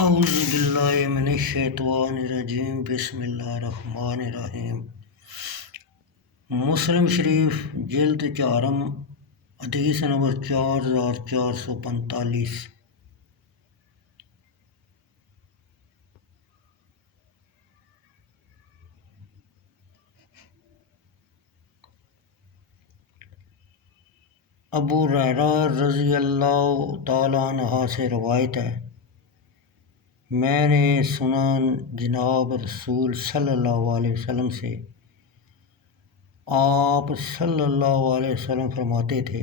اعوذ باللہ من الشیطان الرجیم بسم اللہ الرحمن الرحیم۔ مسلم شریف جلد چارم حدیث نمبر 4445۔ ابو ہریرہ رضی اللہ تعالیٰ عنہ سے روایت ہے، میں نے سنا جناب رسول صلی اللہ علیہ وسلم سے، آپ صلی اللہ علیہ وسلم فرماتے تھے،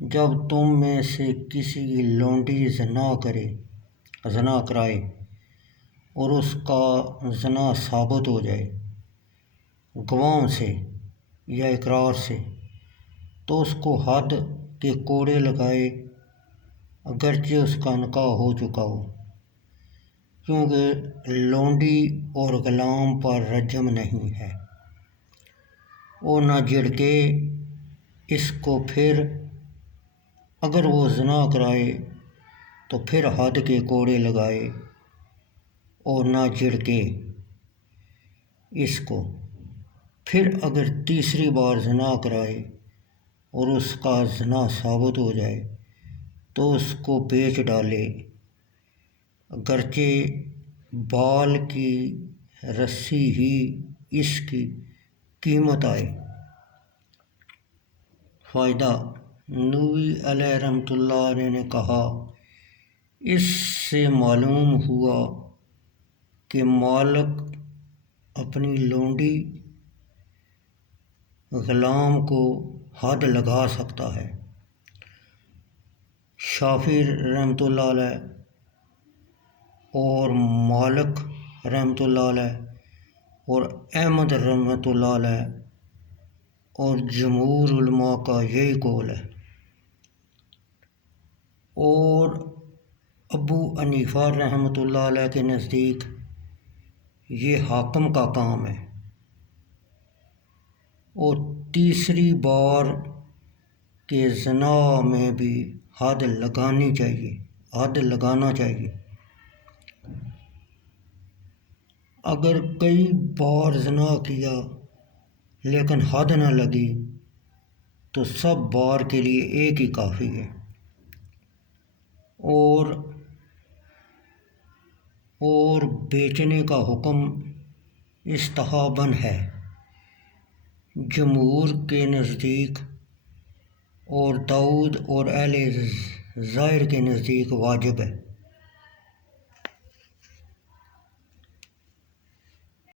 جب تم میں سے کسی کی لونڈی زنا کرائے اور اس کا زنا ثابت ہو جائے گواہوں سے یا اقرار سے، تو اس کو حد کے کوڑے لگائے، اگرچہ اس کا نکاح ہو چکا ہو، کیونکہ لونڈی اور غلام پر رجم نہیں ہے، اور نہ جھڑکے اس کو، پھر اگر وہ زنا کرائے تو پھر حد کے کوڑے لگائے اور نہ جھڑکے اس کو، پھر اگر تیسری بار زنا کرائے اور اس کا زنا ثابت ہو جائے تو اس کو بیچ ڈالے، اگرچہ بال کی رسی ہی اس کی قیمت آئے۔ فائدہ: نبوی علیہ رحمۃ اللہ علیہ نے کہا، اس سے معلوم ہوا کہ مالک اپنی لونڈی غلام کو حد لگا سکتا ہے۔ شافعی رحمۃ اللہ علیہ اور مالک رحمۃ اللہ علیہ اور احمد رحمۃ اللہ علیہ اور جمہور علماء کا یہی قول ہے، اور ابو حنیفہ رحمۃ اللہ علیہ کے نزدیک یہ حاکم کا کام ہے، اور تیسری بار کے زنا میں بھی حد لگانا چاہیے۔ اگر کئی بار زنا کیا لیکن حد نہ لگی تو سب بار کے لیے ایک ہی کافی ہے، اور بیچنے کا حکم استحباباً ہے، جمہور کے نزدیک، اور داؤد اور اہل ظاہر کے نزدیک واجب ہے۔